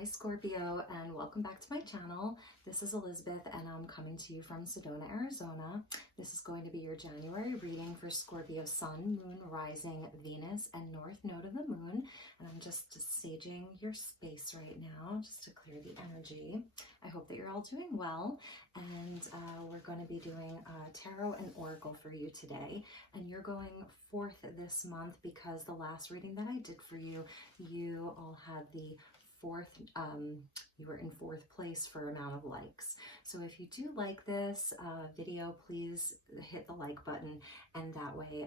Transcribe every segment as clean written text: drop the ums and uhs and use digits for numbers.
Hi Scorpio, and welcome back to my channel. This is Elizabeth and I'm coming to you from Sedona, Arizona. This is going to be your January reading for Scorpio Sun, Moon, Rising, Venus, and North Node of the Moon. And I'm just staging your space right now just to clear the energy. I hope that you're all doing well, and we're going to be doing tarot and oracle for you today. And you're going forth this month because the last reading that I did for you, you all had the you were in fourth place for amount of likes. So if you do like this video, please hit the like button, and that way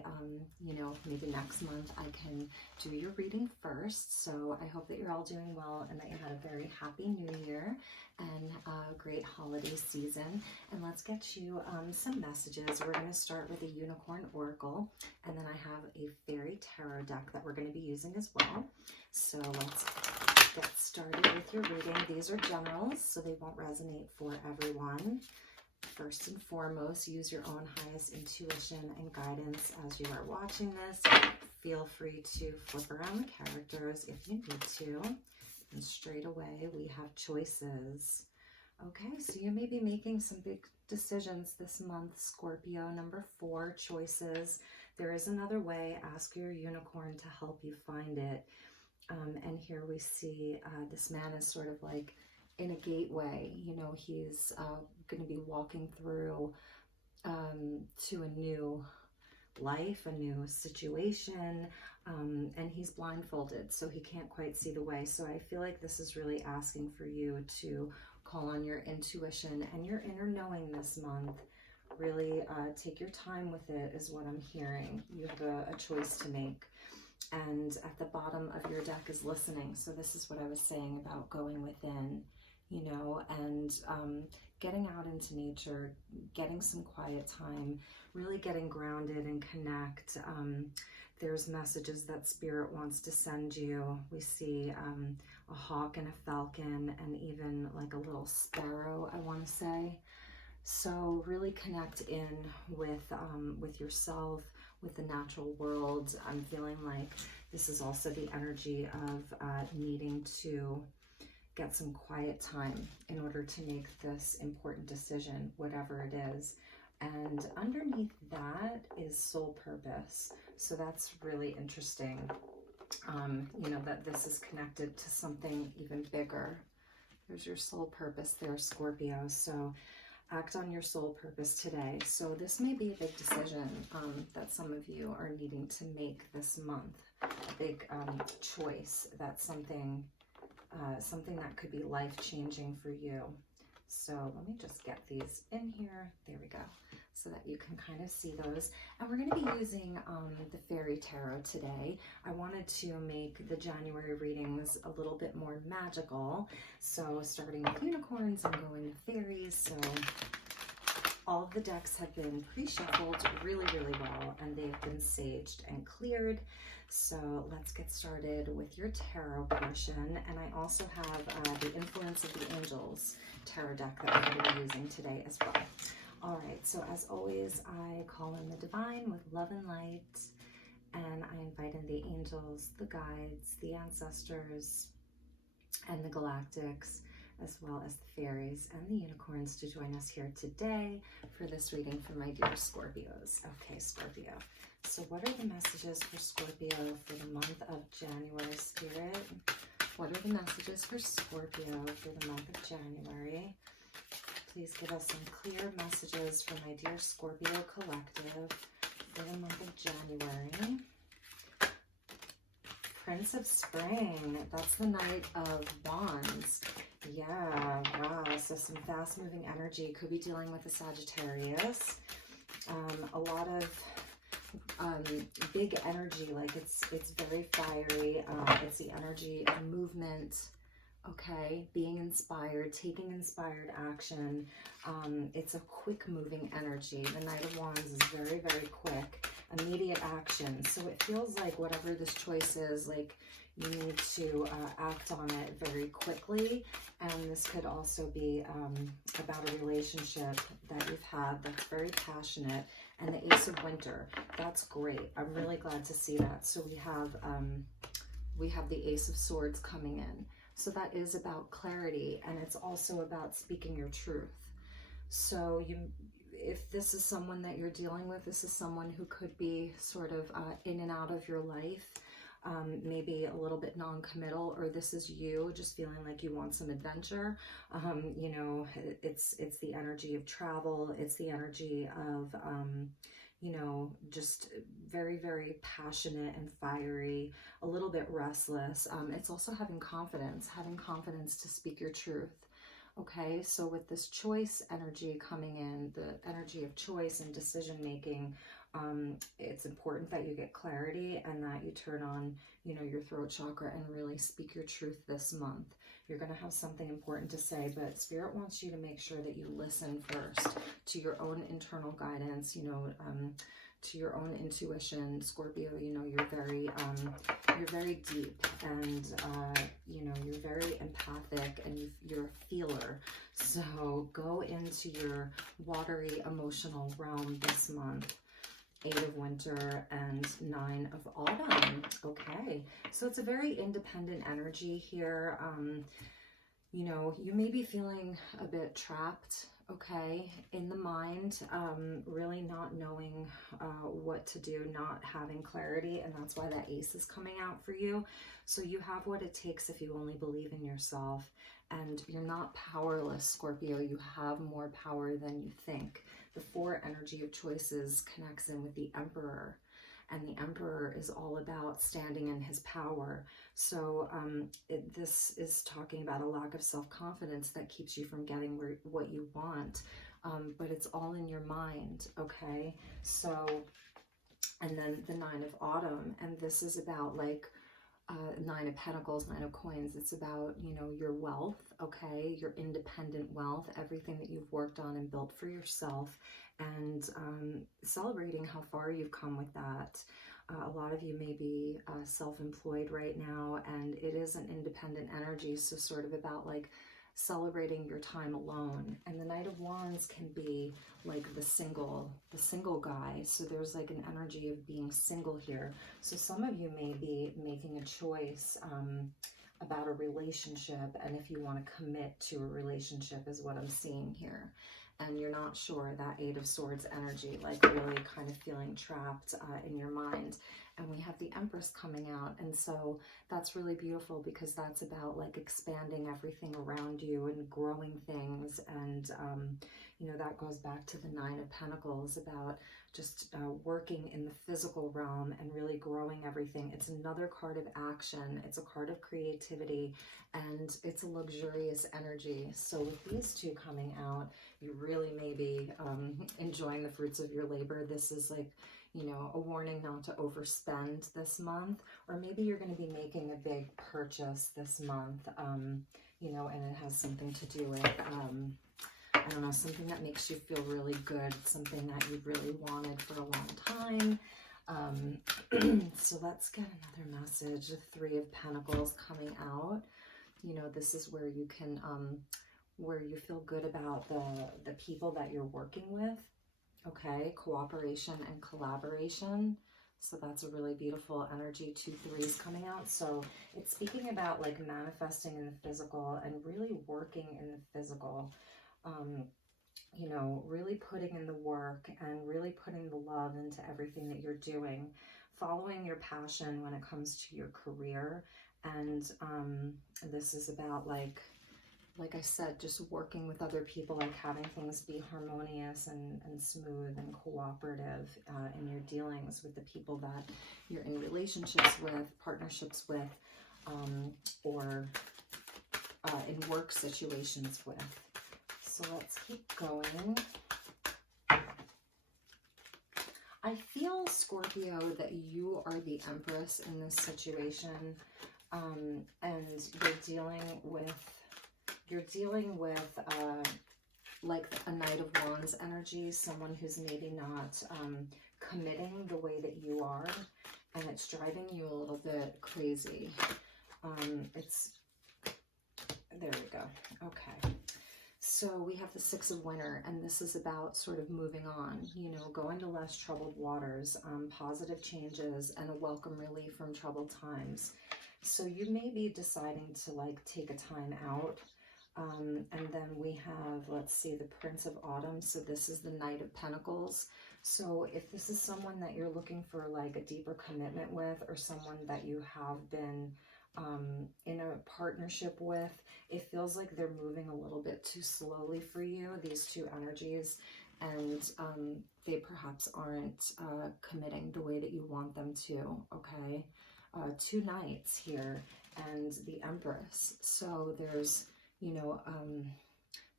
you know, maybe next month I can do your reading first. So I hope that you're all doing well and that you had a very happy new year and a great holiday season. And let's get you some messages. We're going to start with a unicorn oracle, and then I have a fairy tarot deck that we're going to be using as well. So let's get started with your reading. These are generals, so they won't resonate for everyone. First and foremost, use your own highest intuition and guidance as you are watching this. Feel free to flip around the characters if you need to. And straight away, we have choices. Okay, so you may be making some big decisions this month, Scorpio. Number 4, choices. There is another way. Ask your unicorn to help you find it. And here we see this man is sort of like in a gateway. You know, he's going to be walking through to a new life, a new situation, and he's blindfolded, so he can't quite see the way. So I feel like this is really asking for you to call on your intuition and your inner knowing this month. Really take your time with it is what I'm hearing. You have a choice to make. And at the bottom of your deck is listening. So this is what I was saying about going within, you know, and getting out into nature, getting some quiet time, really getting grounded and connect. There's messages that Spirit wants to send you. We see a hawk and a falcon and even like a little sparrow, I want to say. So really connect in with yourself, with the natural world. I'm feeling like this is also the energy of needing to get some quiet time in order to make this important decision, whatever it is. And underneath that is soul purpose. So that's really interesting, you know, that this is connected to something even bigger. There's your soul purpose there, Scorpio. So act on your soul purpose today. So this may be a big decision that some of you are needing to make this month. A big choice. That's something that could be life-changing for you. So let me just get these in here. There we go. So that you can kind of see those. And we're going to be using the Fairy Tarot today. I wanted to make the January readings a little bit more magical. So starting with unicorns and going to fairies. So all of the decks have been pre-shuffled really, really well, and they've been saged and cleared. So let's get started with your tarot portion. And I also have the Influence of the Angels tarot deck that we're going to be using today as well. All right, so as always, I call in the divine with love and light, and I invite in the angels, the guides, the ancestors, and the galactics, as well as the fairies and the unicorns to join us here today for this reading for my dear Scorpios. Okay, Scorpio. So what are the messages for Scorpio for the month of January, Spirit? What are the messages for Scorpio for the month of January? Please give us some clear messages for my dear Scorpio collective for the month of January. Prince of Spring, that's the Knight of Wands. Yeah, wow, so some fast-moving energy. Could be dealing with a Sagittarius. A lot of big energy, like it's very fiery. It's the energy of movement. Okay, being inspired, taking inspired action. It's a quick moving energy. The Knight of Wands is very, very quick, immediate action. So it feels like whatever this choice is, like you need to act on it very quickly. And this could also be about a relationship that you've had that's very passionate. And the Ace of Winter, that's great. I'm really glad to see that. So we have the Ace of Swords coming in. So that is about clarity, and it's also about speaking your truth. So if this is someone that you're dealing with, this is someone who could be sort of in and out of your life, maybe a little bit non-committal, or this is you just feeling like you want some adventure. You know, it's the energy of travel. It's the energy of, you know, just very, very passionate and fiery, a little bit restless. It's also having confidence to speak your truth. Okay, so with this choice energy coming in, the energy of choice and decision making, it's important that you get clarity and that you turn on, you know, your throat chakra and really speak your truth this month. You're going to have something important to say, but Spirit wants you to make sure that you listen first to your own internal guidance, you know, to your own intuition. Scorpio, you know, you're very deep, and you know, you're very empathic, and you're a feeler. So go into your watery emotional realm this month. 8 of Winter and 9 of Autumn. Okay, so it's a very independent energy here. You know, you may be feeling a bit trapped, okay, in the mind, really not knowing what to do, not having clarity, and that's why that Ace is coming out for you. So you have what it takes if you only believe in yourself, and you're not powerless, Scorpio. You have more power than you think. The 4 energy of choices connects in with the Emperor, and the Emperor is all about standing in his power. So this is talking about a lack of self-confidence that keeps you from getting what you want, but it's all in your mind, okay? So, and then the 9 of Autumn, and this is about like 9 of Pentacles, 9 of Coins. It's about, you know, your wealth, okay, your independent wealth, everything that you've worked on and built for yourself, and celebrating how far you've come with that. A lot of you may be self-employed right now, and it is an independent energy, so sort of about like celebrating your time alone. And the Knight of Wands can be like the single guy. So there's like an energy of being single here. So some of you may be making a choice about a relationship, and if you want to commit to a relationship is what I'm seeing here. And you're not sure, that 8 of Swords energy, like really kind of feeling trapped in your mind. And we have the Empress coming out, and so that's really beautiful because that's about like expanding everything around you and growing things. And you know, that goes back to the 9 of Pentacles, about just working in the physical realm and really growing everything. It's another card of action. It's a card of creativity, and it's a luxurious energy. So with these 2 coming out, you really may be enjoying the fruits of your labor. This is like, you know, a warning not to overspend this month, or maybe you're going to be making a big purchase this month, you know, and it has something to do with, I don't know, something that makes you feel really good, something that you've really wanted for a long time. So let's get another message. The 3 of Pentacles coming out. You know, this is where you can, where you feel good about the people that you're working with. Okay, cooperation and collaboration. So that's a really beautiful energy. 2 3s coming out. So it's speaking about like manifesting in the physical and really working in the physical. You know, really putting in the work and really putting the love into everything that you're doing, following your passion when it comes to your career. And this is about like I said, just working with other people, like having things be harmonious and smooth and cooperative in your dealings with the people that you're in relationships with, partnerships with, or in work situations with. So let's keep going. I feel, Scorpio, that you are the Empress in this situation, and you're dealing with like a Knight of Wands energy, someone who's maybe not committing the way that you are, and it's driving you a little bit crazy. There we go. Okay. So we have the 6 of Winter, and this is about sort of moving on, you know, going to less troubled waters, positive changes, and a welcome relief from troubled times. So you may be deciding to like take a time out. And then we have, let's see, the Prince of Autumn. So this is the Knight of Pentacles. So if this is someone that you're looking for like a deeper commitment with, or someone that you have been in a partnership with, it feels like they're moving a little bit too slowly for you, these two energies, and they perhaps aren't committing the way that you want them to, okay? Two Knights here and the Empress. So there's, you know,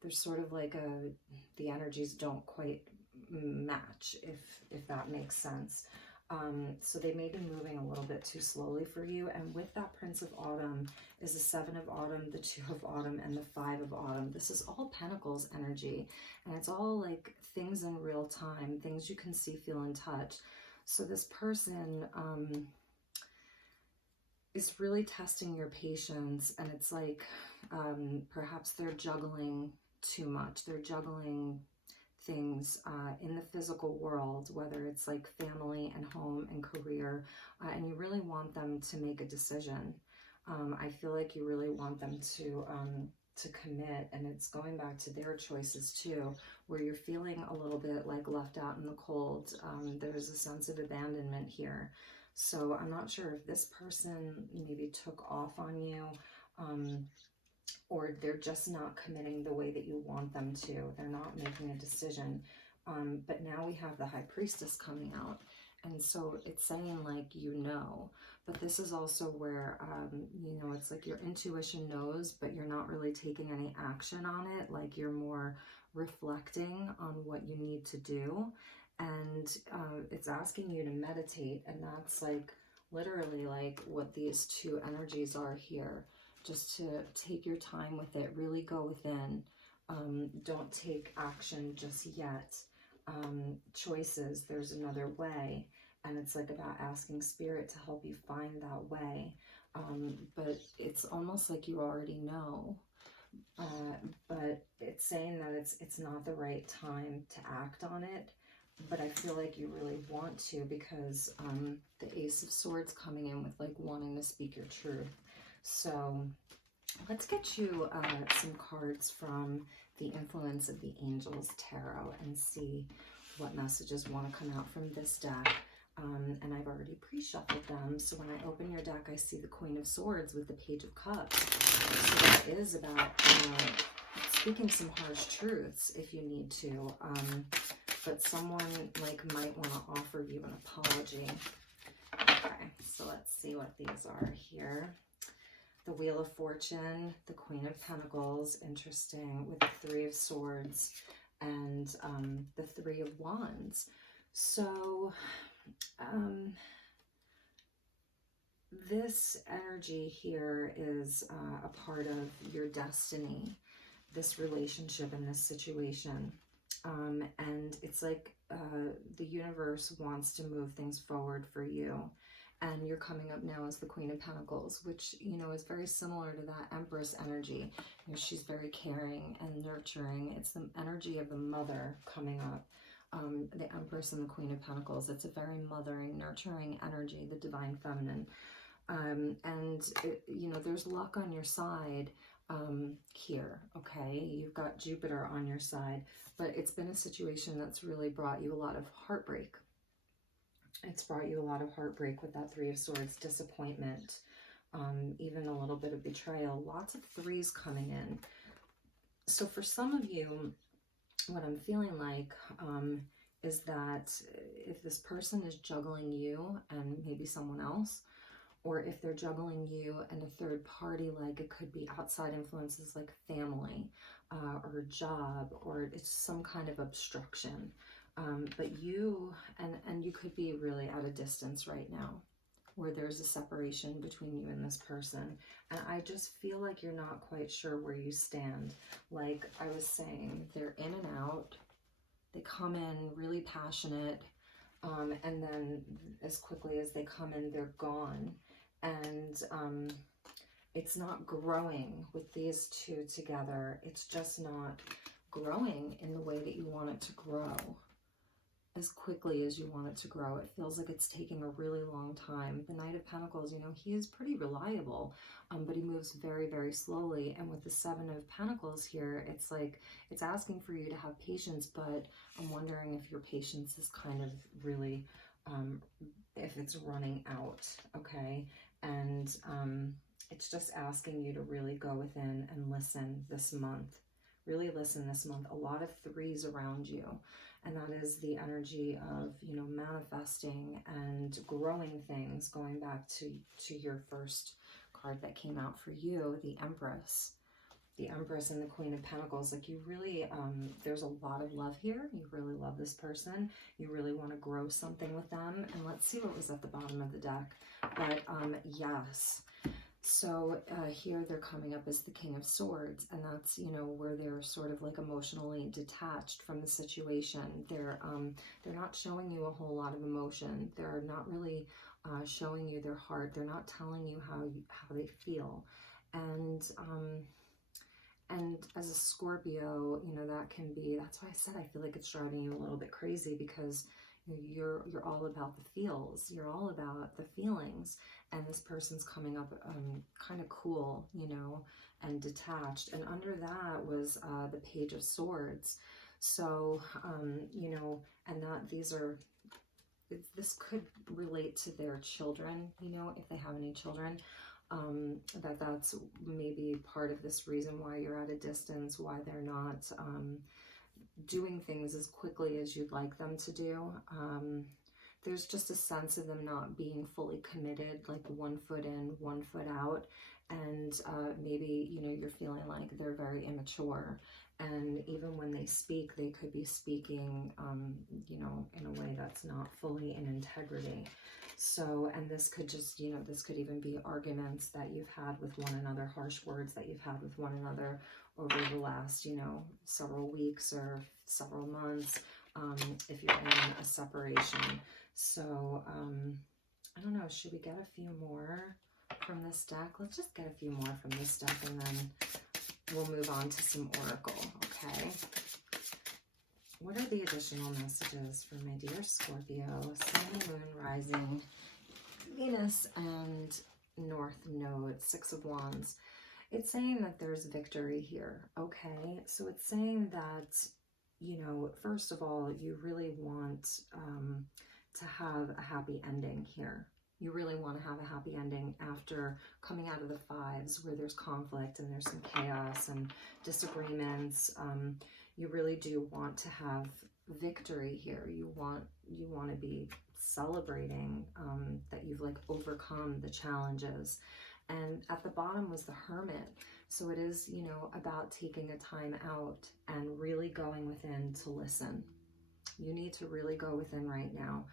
there's sort of like the energies don't quite match, if that makes sense. So they may be moving a little bit too slowly for you. And with that Prince of Autumn is the Seven of Autumn, the Two of Autumn, and the Five of Autumn. This is all Pentacles energy, and it's all like things in real time, things you can see, feel, and touch. So this person is really testing your patience, and it's like perhaps they're juggling too much. They're juggling things in the physical world, whether it's like family and home and career, and you really want them to make a decision. I feel like you really want them to commit, and it's going back to their choices too, where you're feeling a little bit like left out in the cold. There's a sense of abandonment here. So I'm not sure if this person maybe took off on you, or they're just not committing the way that you want them to. They're not making a decision. But now we have the High Priestess coming out. And so it's saying like, you know, but this is also where, you know, it's like your intuition knows, but you're not really taking any action on it. Like you're more reflecting on what you need to do. And it's asking you to meditate. And that's like literally like what these two energies are here. Just to take your time with it, really go within. Don't take action just yet. Choices, there's another way. And it's like about asking Spirit to help you find that way. But it's almost like you already know. But it's saying that it's not the right time to act on it. But I feel like you really want to, because the Ace of Swords coming in with like wanting to speak your truth. So let's get you some cards from the Influence of the Angels Tarot and see what messages want to come out from this deck. And I've already pre-shuffled them. So when I open your deck, I see the Queen of Swords with the Page of Cups. So that is about speaking some harsh truths if you need to. But someone like might want to offer you an apology. Okay, so let's see what these are here. The Wheel of Fortune, the Queen of Pentacles, interesting, with the Three of Swords, and the Three of Wands. So this energy here is a part of your destiny, this relationship and this situation. And it's like the universe wants to move things forward for you. And you're coming up now as the Queen of Pentacles, which, you know, is very similar to that Empress energy. You know, she's very caring and nurturing. It's the energy of the mother coming up. The Empress and the Queen of Pentacles. It's a very mothering, nurturing energy, the Divine Feminine. And, you know, there's luck on your side here, okay? You've got Jupiter on your side, but it's been a situation that's really brought you a lot of heartbreak. It's brought you a lot of heartbreak with that Three of Swords, disappointment, even a little bit of betrayal, lots of threes coming in. So for some of you, what I'm feeling like is that if this person is juggling you and maybe someone else, or if they're juggling you and a third party, like it could be outside influences like family or job, or it's some kind of obstruction. But you, and you could be really at a distance right now, where there's a separation between you and this person. And I just feel like you're not quite sure where you stand. Like I was saying, they're in and out. They come in really passionate. And then as quickly as they come in, they're gone. And it's not growing with these two together. It's just not growing in the way that you want it to grow. as quickly as you want it to grow. It feels like it's taking a really long time. The Knight of Pentacles, you know, he is pretty reliable, but he moves very, very slowly. And with the Seven of Pentacles here, it's like, it's asking for you to have patience, but I'm wondering if your patience is kind of really, if it's running out, okay? And it's just asking you to really go within and listen this month. Really listen this month. A lot of threes around you. And that is the energy of, you know, manifesting and growing things, going back to your first card that came out for you, the Empress. The Empress and the Queen of Pentacles. Like, you really, there's a lot of love here. You really love this person. You really want to grow something with them. And let's see what was at the bottom of the deck. But yes. So here they're coming up as the King of Swords, and that's, you know, where they're sort of like emotionally detached from the situation. They're not showing you a whole lot of emotion. They're not really showing you their heart. They're not telling you how they feel. And as a Scorpio, you know, that can be, that's why I said I feel like it's driving you a little bit crazy, because you're all about the feels. You're all about the feelings. And this person's coming up kind of cool, you know, and detached. And under that was the Page of Swords. So, you know, and that this could relate to their children, you know, if they have any children. That's maybe part of this reason why you're at a distance, why they're not doing things as quickly as you'd like them to do. There's just a sense of them not being fully committed, like 1 foot in, 1 foot out. And maybe, you know, you're feeling like they're very immature. And even when they speak, they could be speaking, you know, in a way that's not fully in integrity. So, and this could just, you know, this could even be arguments that you've had with one another, harsh words that you've had with one another over the last, you know, several weeks or several months, if you're in a separation. So, I don't know, should we get a few more from this deck? Let's just get a few more from this deck, and then we'll move on to some oracle, okay? What are the additional messages for my dear Scorpio, Sun, Moon, Rising, Venus, and North Node, 6 of Wands? It's saying that there's victory here, okay? So it's saying that, you know, first of all, you really want to have a happy ending here. You really want to have a happy ending after coming out of the fives, where there's conflict and there's some chaos and disagreements. You really do want to have victory here. You want to be celebrating that you've like overcome the challenges. And at the bottom was the Hermit. So it is, you know, about taking a time out and really going within to listen. You need to really go within right now.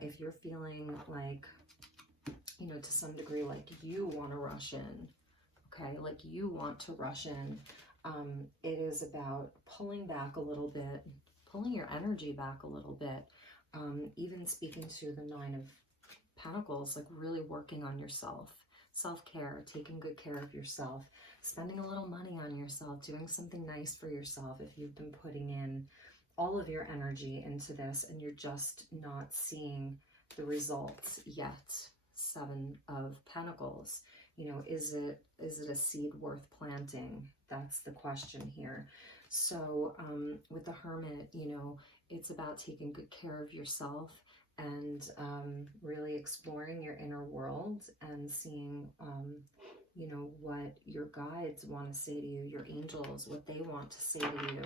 If you're feeling like, you know, to some degree, like you want to rush in, okay, like you want to rush in, it is about pulling back a little bit, pulling your energy back a little bit, even speaking to the 9 of Pentacles, like really working on yourself, self-care, taking good care of yourself, spending a little money on yourself, doing something nice for yourself if you've been putting in all of your energy into this and you're just not seeing the results yet. 7 of Pentacles, you know, is it a seed worth planting? That's the question here. So with the Hermit, you know, it's about taking good care of yourself and really exploring your inner world and seeing, you know, what your guides want to say to you, your angels, what they want to say to you.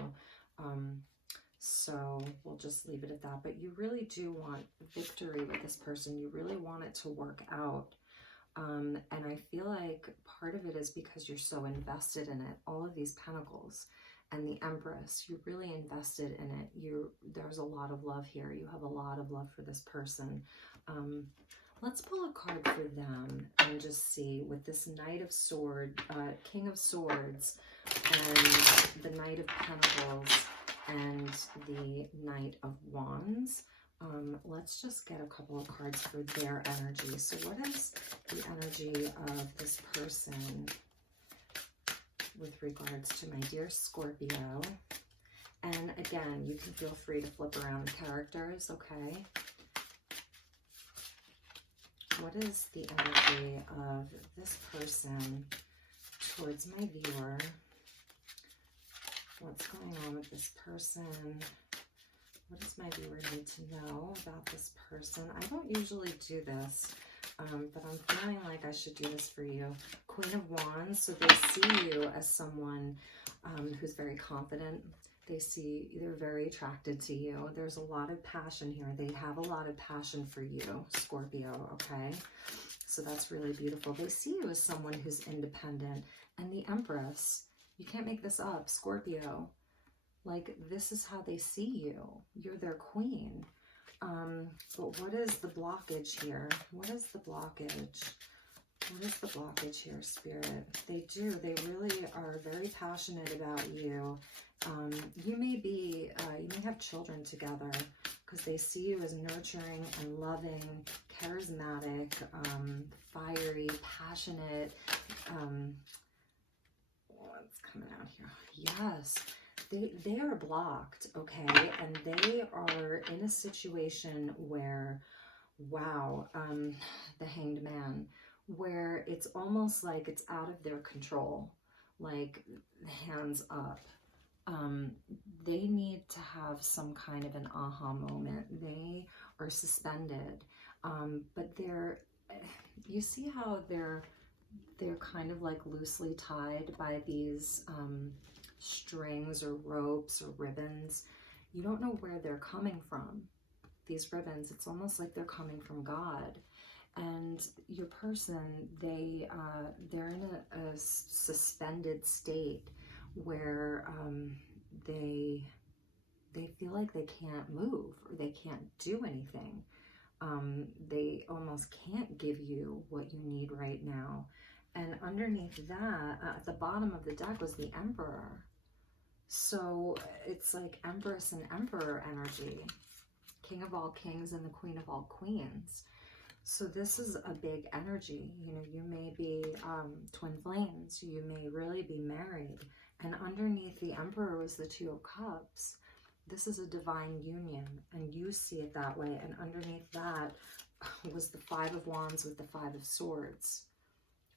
So we'll just leave it at that. But you really do want victory with this person. You really want it to work out. And I feel like part of it is because you're so invested in it. All of these Pentacles and the Empress, you're really invested in it. There's a lot of love here. You have a lot of love for this person. Let's pull a card for them and just see with this Knight of Swords, King of Swords, and the Knight of Pentacles, and the Knight of Wands. Let's just get a couple of cards for their energy. So what is the energy of this person with regards to my dear Scorpio? And again, you can feel free to flip around the characters, okay? What is the energy of this person towards my viewer? What's going on with this person? What does my viewer need to know about this person? I don't usually do this, but I'm feeling like I should do this for you. Queen of Wands, so they see you as someone who's very confident. They're very attracted to you. There's a lot of passion here. They have a lot of passion for you, Scorpio, okay? So that's really beautiful. They see you as someone who's independent. And the Empress, you can't make this up, Scorpio. Like, this is how they see you. You're their queen. But what is the blockage here? What is the blockage? What is the blockage here, Spirit? They really are very passionate about you. You may have children together because they see you as nurturing and loving, charismatic, fiery, passionate. What's coming out here? Yes. They are blocked, okay? And they are in a situation where, wow, the Hanged Man, where it's almost like it's out of their control, like hands up. They need to have some kind of an aha moment. They are suspended, but you see how they're kind of like loosely tied by these strings or ropes or ribbons. You don't know where they're coming from. These ribbons, it's almost like they're coming from God. And your person, they're in a suspended state where they feel like they can't move or they can't do anything. They almost can't give you what you need right now. And underneath that, at the bottom of the deck was the Emperor. So it's like Empress and Emperor energy. King of all kings and the Queen of all queens. So this is a big energy. You know, you may be twin flames. You may really be married. And underneath the Emperor was the Two of Cups. This is a divine union, and you see it that way. And underneath that was the Five of Wands with the Five of Swords.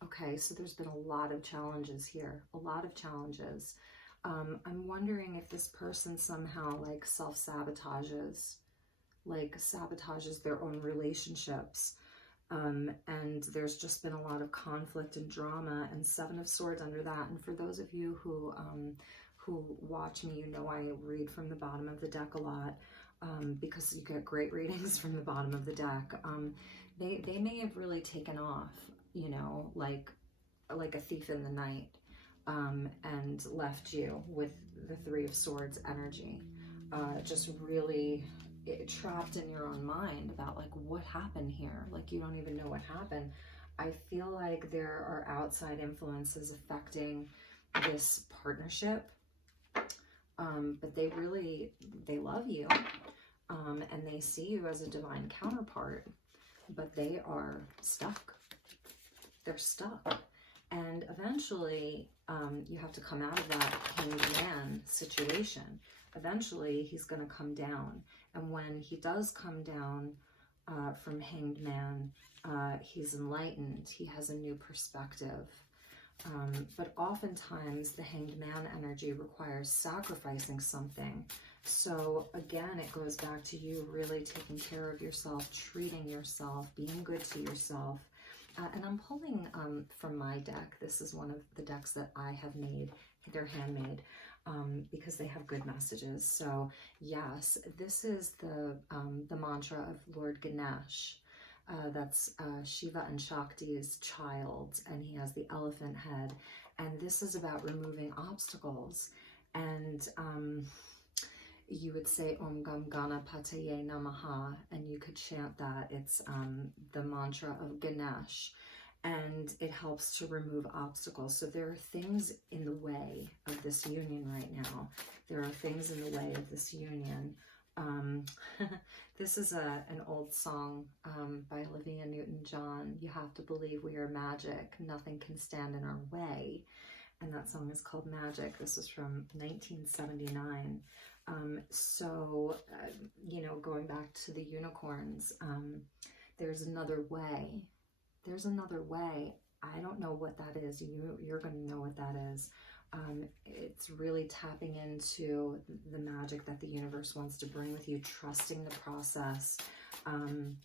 Okay, so there's been a lot of challenges here, a lot of challenges. I'm wondering if this person somehow like self-sabotages, like sabotages their own relationships. And there's just been a lot of conflict and drama, and Seven of Swords under that. And for those of you who watch me, you know I read from the bottom of the deck a lot, because you get great readings from the bottom of the deck. They may have really taken off, you know, like a thief in the night, and left you with the Three of Swords energy, just really trapped in your own mind about like what happened here. Like you don't even know what happened. I feel like there are outside influences affecting this partnership, but they love you, and they see you as a divine counterpart, but they are stuck. They're stuck. And eventually, you have to come out of that Hanged Man situation. Eventually, he's going to come down. And when he does come down from Hanged Man, he's enlightened. He has a new perspective. But oftentimes, the Hanged Man energy requires sacrificing something. So again, it goes back to you really taking care of yourself, treating yourself, being good to yourself. And I'm pulling from my deck. This is one of the decks that I have made. They're handmade because they have good messages. So yes, this is the mantra of Lord Ganesh. That's Shiva and Shakti's child, and he has the elephant head. And this is about removing obstacles. And you would say Om Gam Ganapataye Namaha, and you could chant that. It's the mantra of Ganesh, and it helps to remove obstacles. So there are things in the way of this union right now. There are things in the way of this union. This is an old song by Olivia Newton-John. You have to believe we are magic. Nothing can stand in our way. And that song is called Magic. This is from 1979. You know, going back to the unicorns, there's another way. There's another way. I don't know what that is. You're going to know what that is. It's really tapping into the magic that the universe wants to bring with you, trusting the process, and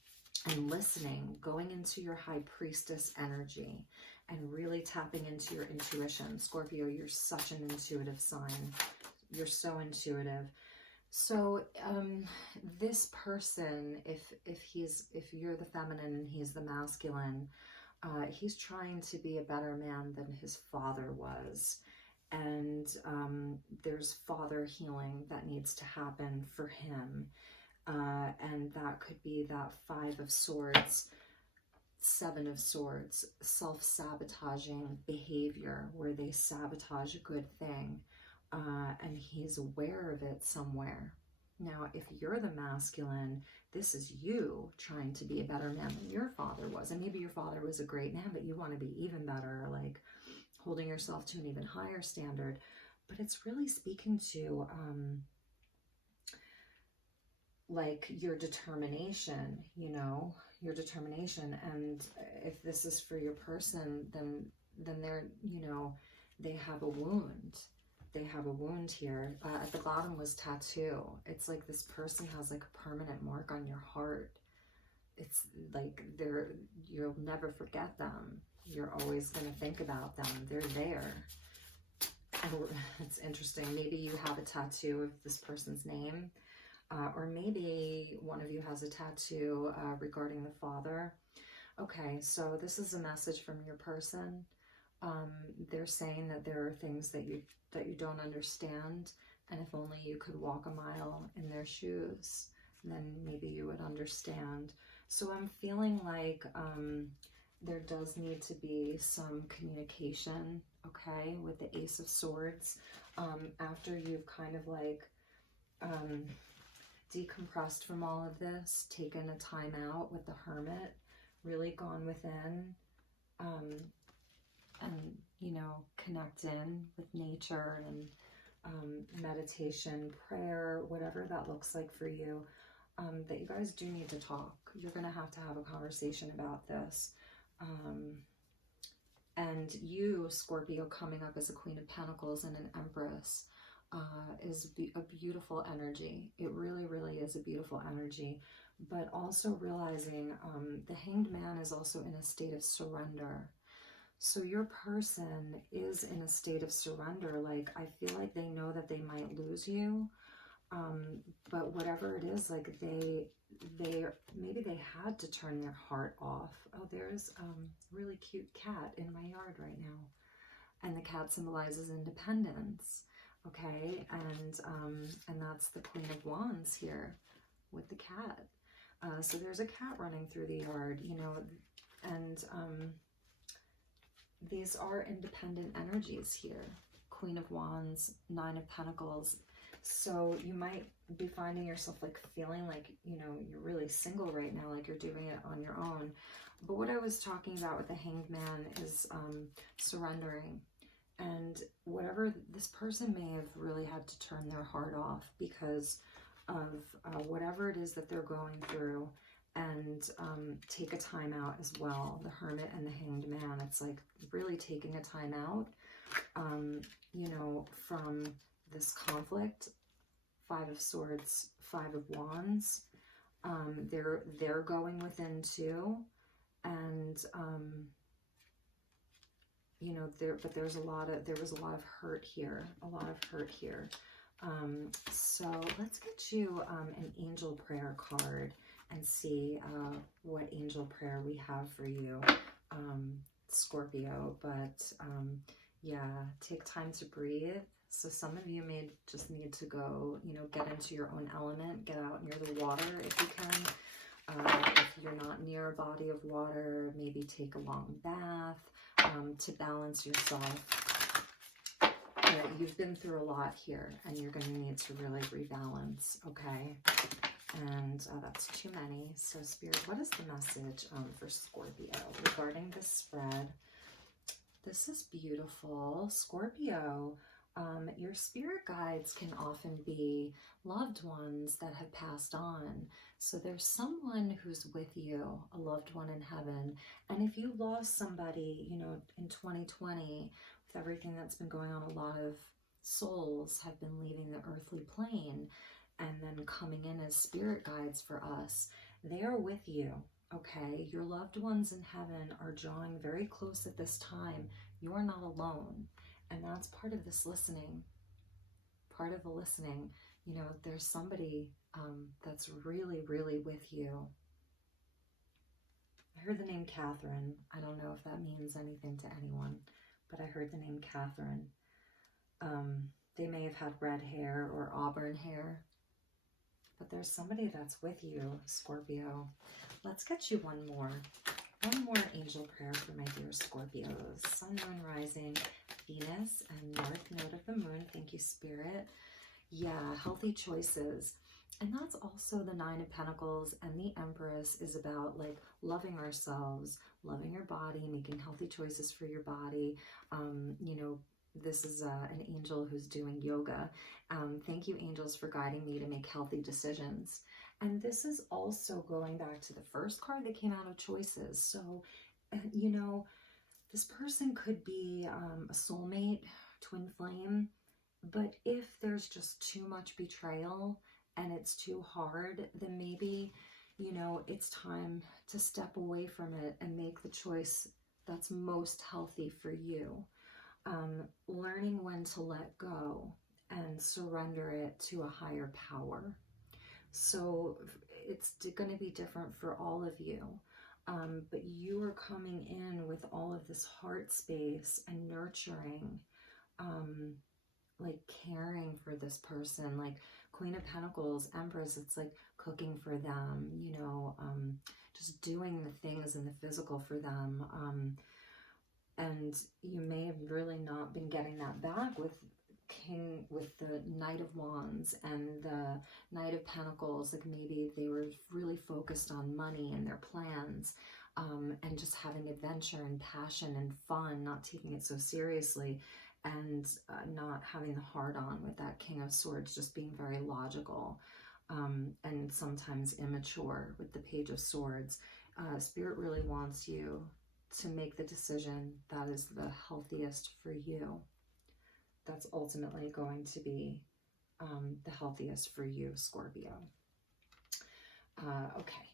listening, going into your high priestess energy and really tapping into your intuition. Scorpio, you're such an intuitive sign. You're so intuitive. So this person, if you're the feminine and he's the masculine, he's trying to be a better man than his father was. And there's father healing that needs to happen for him. And that could be that 5 of Swords, 7 of Swords, self-sabotaging behavior where they sabotage a good thing. And he's aware of it somewhere. Now, if you're the masculine, this is you trying to be a better man than your father was. And maybe your father was a great man, but you want to be even better, like holding yourself to an even higher standard. But it's really speaking to like your determination, you know, your determination. And if this is for your person, then they're, you know, they have a wound. They have a wound here. At the bottom was tattoo. It's like this person has like a permanent mark on your heart. It's like you'll never forget them. You're always going to think about them. They're there. And it's interesting. Maybe you have a tattoo of this person's name. Or maybe one of you has a tattoo regarding the father. Okay, so this is a message from your person. They're saying that there are things that you don't understand, and if only you could walk a mile in their shoes, then maybe you would understand. So I'm feeling like there does need to be some communication, okay, with the Ace of Swords. After you've kind of like decompressed from all of this, taken a time out with the Hermit, really gone within, and, you know, connect in with nature and meditation, prayer, whatever that looks like for you, that you guys do need to talk. You're going to have a conversation about this. And you, Scorpio, coming up as a Queen of Pentacles and an Empress, is a beautiful energy. It really, really is a beautiful energy. But also realizing the Hanged Man is also in a state of surrender. So your person is in a state of surrender. Like, I feel like they know that they might lose you. But whatever it is, like maybe they had to turn their heart off. Oh, there's a really cute cat in my yard right now. And the cat symbolizes independence. Okay, and that's the Queen of Wands here with the cat. So there's a cat running through the yard, you know, and these are independent energies here. Queen of Wands, 9 of Pentacles. So you might be finding yourself like feeling like, you know, you're really single right now, like you're doing it on your own. But what I was talking about with the Hanged Man is surrendering. And whatever, this person may have really had to turn their heart off because of whatever it is that they're going through, and take a time out as well. The Hermit and the Hanged Man, it's like really taking a time out, you know, from this conflict. 5 of Swords, 5 of Wands. They're going within too, and you know, there was a lot of hurt here, so let's get you an angel prayer card and see what angel prayer we have for you, Scorpio. But yeah, take time to breathe. So some of you may just need to go, you know, get into your own element, get out near the water if you can. If you're not near a body of water, maybe take a long bath to balance yourself. But you've been through a lot here, and you're going to need to really rebalance, okay? And that's too many. So Spirit, what is the message for Scorpio regarding this spread? This is beautiful. Scorpio, Your spirit guides can often be loved ones that have passed on. So there's someone who's with you, a loved one in heaven. And if you lost somebody, you know, in 2020, with everything that's been going on, a lot of souls have been leaving the earthly plane and then coming in as spirit guides for us. They are with you, okay? Your loved ones in heaven are drawing very close at this time. You are not alone. And that's part of this listening. Part of the listening, you know, there's somebody that's really, really with you. I heard the name Catherine. I don't know if that means anything to anyone, but I heard the name Catherine. They may have had red hair or auburn hair, but there's somebody that's with you, Scorpio. Let's get you one more angel prayer for my dear Scorpios. Sun, Moon, Rising, Venus, and North Node of the Moon. Thank you, Spirit. Yeah, healthy choices. And that's also the Nine of Pentacles, and the Empress is about like loving ourselves, loving your body, making healthy choices for your body. You know, this is an angel who's doing yoga. Thank you, angels, for guiding me to make healthy decisions. And this is also going back to the first card that came out of choices. So, you know, this person could be a soulmate, twin flame, but if there's just too much betrayal and it's too hard, then maybe, you know, it's time to step away from it and make the choice that's most healthy for you. Learning when to let go and surrender it to a higher power. So it's going to be different for all of you. But you are coming in with all of this heart space and nurturing, like caring for this person, like Queen of Pentacles, Empress, it's like cooking for them, you know, just doing the things in the physical for them. And you may have really not been getting that back with the Knight of Wands and the Knight of Pentacles. Like maybe they were really focused on money and their plans, and just having adventure and passion and fun, not taking it so seriously, and not having the heart on with that King of Swords, just being very logical, and sometimes immature with the Page of Swords. Spirit really wants you to make the decision that is the healthiest for you. That's ultimately going to be the healthiest for you, Scorpio. Okay,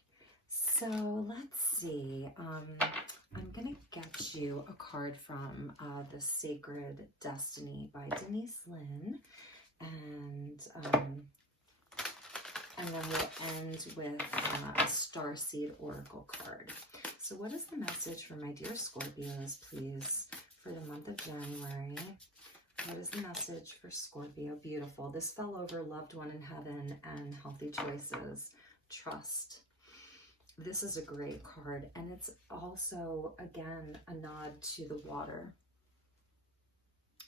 so let's see. I'm going to get you a card from The Sacred Destiny by Denise Lynn. And then we'll end with a Starseed Oracle card. So what is the message for my dear Scorpios, please, for the month of January? What is the message for Scorpio? Beautiful. This fell over loved one in heaven and healthy choices. Trust. This is a great card. And it's also, again, a nod to the water.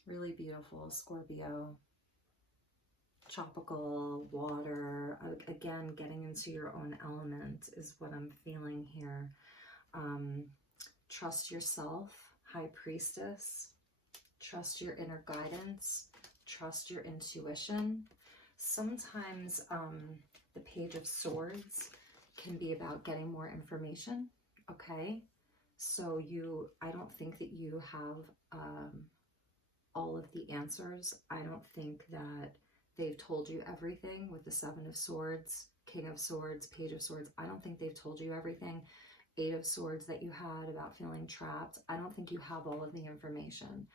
Really beautiful, Scorpio. Tropical water. Again, getting into your own element is what I'm feeling here. Trust yourself, High Priestess. Trust your inner guidance. Trust your intuition. Sometimes the Page of Swords can be about getting more information, okay? So I don't think that you have all of the answers. I don't think that they've told you everything with the Seven of Swords, King of Swords, Page of Swords. I don't think they've told you everything. Eight of Swords that you had about feeling trapped. I don't think you have all of the information.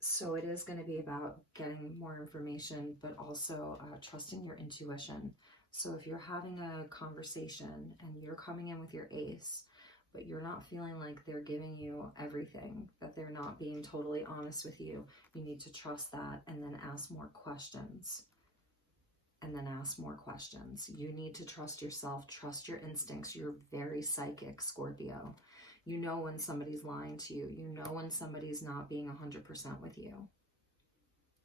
So it is going to be about getting more information, but also trusting your intuition. So if you're having a conversation and you're coming in with your ace, but you're not feeling like they're giving you everything, that they're not being totally honest with you, you need to trust that and then ask more questions. And then ask more questions. You need to trust yourself, trust your instincts. You're very psychic, Scorpio. You know when somebody's lying to you. You know when somebody's not being 100% with you.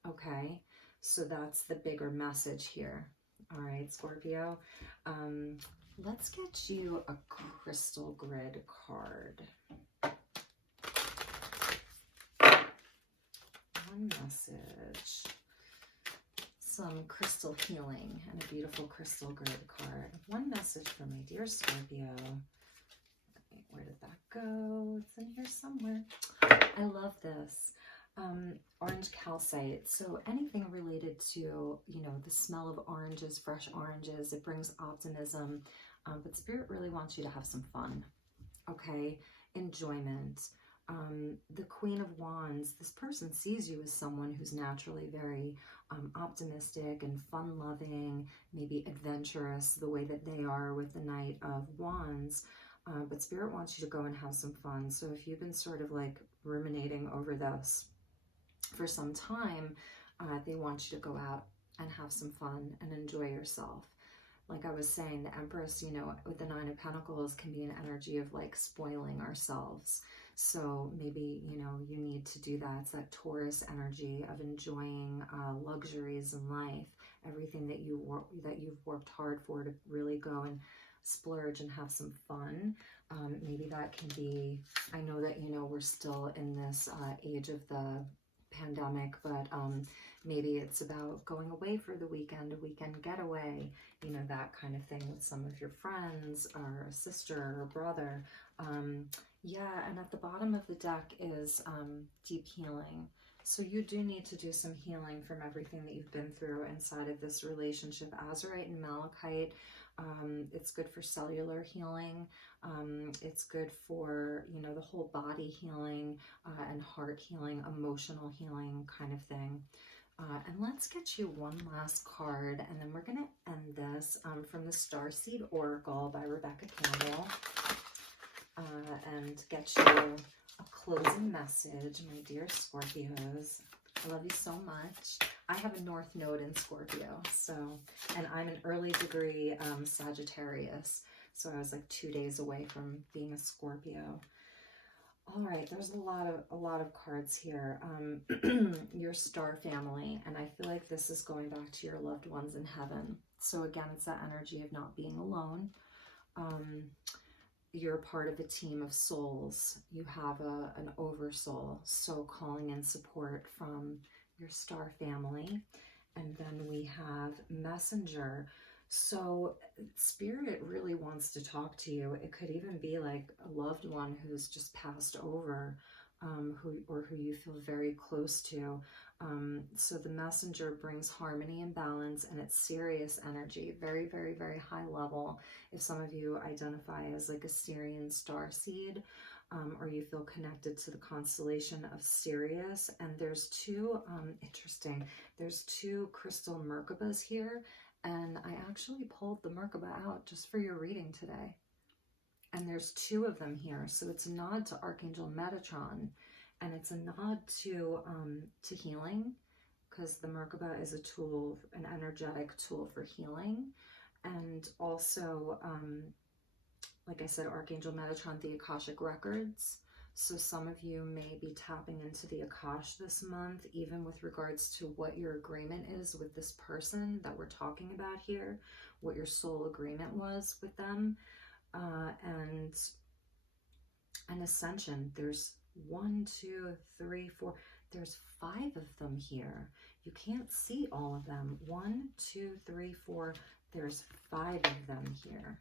Okay? So that's the bigger message here. All right, Scorpio. Let's get you a crystal grid card. One one message. Some crystal healing and a beautiful crystal grid card. One message for my dear Scorpio. Where did that go? It's in here somewhere. I love this. Orange calcite. So anything related to, you know, the smell of oranges, fresh oranges, it brings optimism. But Spirit really wants you to have some fun. Okay? Enjoyment. The Queen of Wands, this person sees you as someone who's naturally very optimistic and fun-loving, maybe adventurous, the way that they are with the Knight of Wands. But Spirit wants you to go and have some fun. So if you've been sort of like ruminating over this for some time, they want you to go out and have some fun and enjoy yourself. Like I was saying, the Empress, you know, with the Nine of Pentacles can be an energy of like spoiling ourselves. So maybe, you know, you need to do that. It's that Taurus energy of enjoying luxuries in life, everything that you've worked hard for to really go and splurge and have some fun. Maybe that can be, I know that, you know, we're still in this age of the pandemic, but maybe it's about going away for the weekend, a weekend getaway, you know, that kind of thing with some of your friends or a sister or brother. Yeah, and at the bottom of the deck is deep healing. So you do need to do some healing from everything that you've been through inside of this relationship. Azurite and Malachite, it's good for cellular healing. It's good for, you know, the whole body healing and heart healing, emotional healing kind of thing. And let's get you one last card, and then we're going to end this from the Starseed Oracle by Rebecca Campbell, and get you a closing message, my dear Scorpios. I love you so much. I have a North Node in Scorpio, so, and I'm an early degree Sagittarius, so I was like 2 days away from being a Scorpio. All right, there's a lot of cards here. Your star family, and I feel like this is going back to your loved ones in heaven. So again, it's that energy of not being alone. You're part of a team of souls. You have an oversoul, so calling in support from your star family. And then we have messenger. So Spirit really wants to talk to you. It could even be like a loved one who's just passed over, who you feel very close to. So the messenger brings harmony and balance, and it's serious energy, very, very, very high level. If some of you identify as like a Syrian starseed, or you feel connected to the constellation of Sirius, and there's two, interesting, there's two crystal Merkabahs here, and I actually pulled the Merkabah out just for your reading today. And there's two of them here, so it's a nod to Archangel Metatron, and it's a nod to healing, because the Merkabah is a tool, an energetic tool for healing, and also, like I said, Archangel Metatron, the Akashic Records. So some of you may be tapping into the Akash this month, even with regards to what your agreement is with this person that we're talking about here, what your soul agreement was with them. And an ascension. There's 1, 2, 3, 4. There's 5 of them here. You can't see all of them. 1, 2, 3, 4. There's 5 of them here.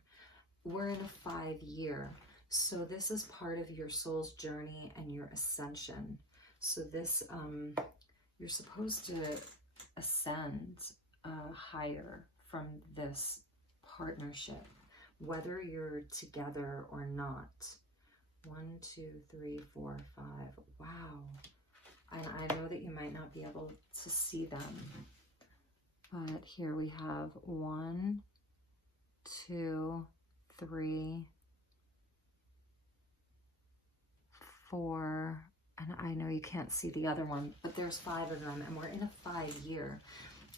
We're in a 5-year. So this is part of your soul's journey and your ascension. So this, you're supposed to ascend higher from this partnership, whether you're together or not. 1, 2, 3, 4, 5. Wow. And I know that you might not be able to see them, but here we have 1, 2, 3, 4, and I know you can't see the other one, but there's 5 of them, and we're in a 5-year.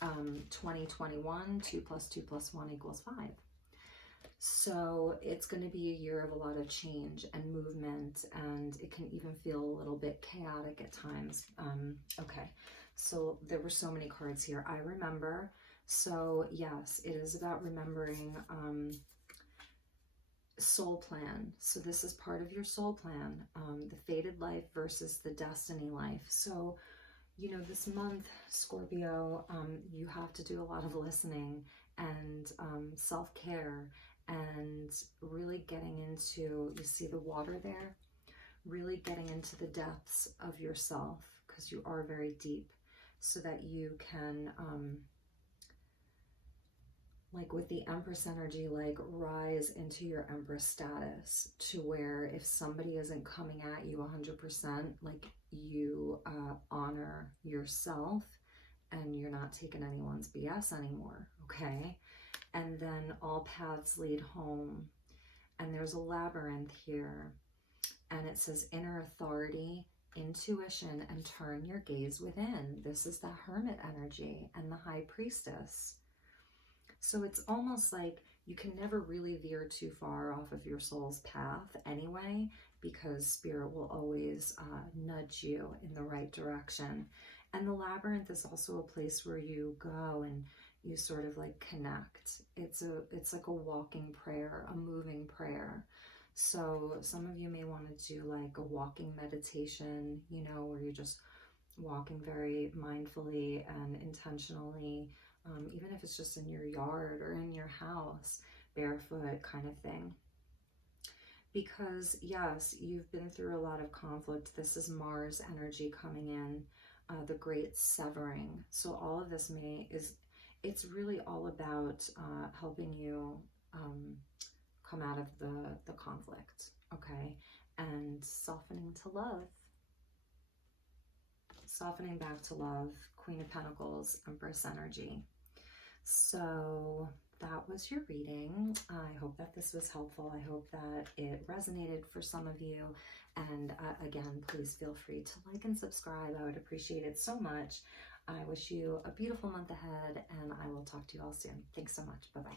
2021, 2 + 2 + 1 = 5. So it's going to be a year of a lot of change and movement, and it can even feel a little bit chaotic at times. Okay, so there were so many cards here. I remember. So yes, it is about remembering soul plan. So this is part of your soul plan, the fated life versus the destiny life. So You know, this month, Scorpio, you have to do a lot of listening and self-care and really getting into, you see the water there? Really getting into the depths of yourself, because you are very deep, so that you can, like with the Empress energy, like rise into your Empress status, to where if somebody isn't coming at you 100%, like you honor yourself and you're not taking anyone's BS anymore, okay? And then all paths lead home. And there's a labyrinth here. And it says inner authority, intuition, and turn your gaze within. This is the Hermit energy and the High Priestess. So it's almost like you can never really veer too far off of your soul's path anyway, because Spirit will always nudge you in the right direction. And the labyrinth is also a place where you go and you sort of like connect. It's like a walking prayer, a moving prayer. So some of you may want to do like a walking meditation, you know, where you're just walking very mindfully and intentionally, even if it's just in your yard or in your house, barefoot kind of thing. Because yes, you've been through a lot of conflict. This is Mars energy coming in, the great severing. So all of this it's really all about helping you come out of the conflict, okay? And softening to love. Softening back to love, Queen of Pentacles, Empress energy. So that was your reading. I hope that this was helpful. I hope that it resonated for some of you. And again, please feel free to like and subscribe. I would appreciate it so much. I wish you a beautiful month ahead, and I will talk to you all soon. Thanks so much. Bye-bye.